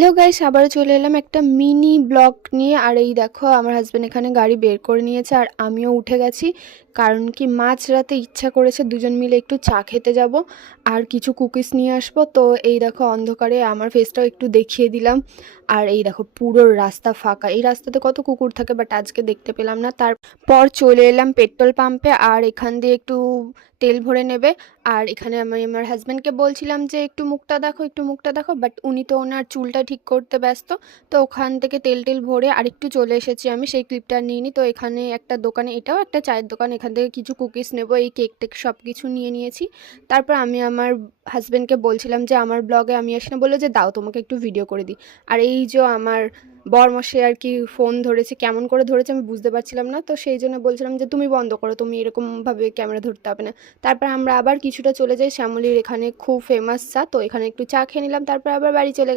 Hello guys, আবারও চলে এলাম একটা মিনি ব্লগ নিয়ে। আর এই দেখো আমার হাজব্যান্ড এখানে গাড়ি বের করে নিয়েছে আর আমিও উঠে গেছি। কারণ কি মাঝরাতে ইচ্ছা করেছে দুজন মিলে একটু চা খেতে যাব আর কিছু কুকিজ নিয়ে আসবো। তো এই দেখো অন্ধকারে আমার ফেসটাও একটু দেখিয়ে দিলাম। আর এই দেখো পুরো রাস্তা ফাঁকা, এই রাস্তাতে কত কুকুর থাকে বাট আজকে দেখতে পেলাম না। তারপর চলে এলাম পেট্রোল পাম্পে আর এখান দিয়ে একটু তেল ভরে নেবে। আর এখানে আমি আমার হাজব্যান্ডকে বলছিলাম যে একটু মুখটা দেখো, একটু মুখটা দেখো, বাট উনি তো ওনার চুলটা ঠিক করতে ব্যস্ত। তো ওখান থেকে তেল টেল ভরে আরেকটু চলে এসেছি আমি, সেই ক্লিপটা নিইনি। তো এখানে একটা দোকানে, এটাও একটা চায়ের দোকান, এখান থেকে কিছু কুকিজ নেবো, এই কেক টেক সব কিছু নিয়ে নিয়েছি। তারপর আমি আমার হাজব্যান্ডকে বলছিলাম যে আমার ব্লগে আমি আসি না, বললো যে দাও তোমাকে একটু ভিডিও করে দিই। আর এই যে আমার বরমশাই আর কি ফোন ধরেছে, কেমন করে ধরেছে আমি বুঝতে পারছিলাম না। তো সেই জন্য বলছিলাম যে তুমি বন্ধ করো, তুমি এরকমভাবে ক্যামেরা ধরতে হবে না। তারপর আমরা আবার কিছুটা চলে যাই শ্যামলীর, এখানে খুব ফেমাস চা, তো এখানে একটু চা খেয়ে নিলাম, তারপর আবার বাড়ি চলে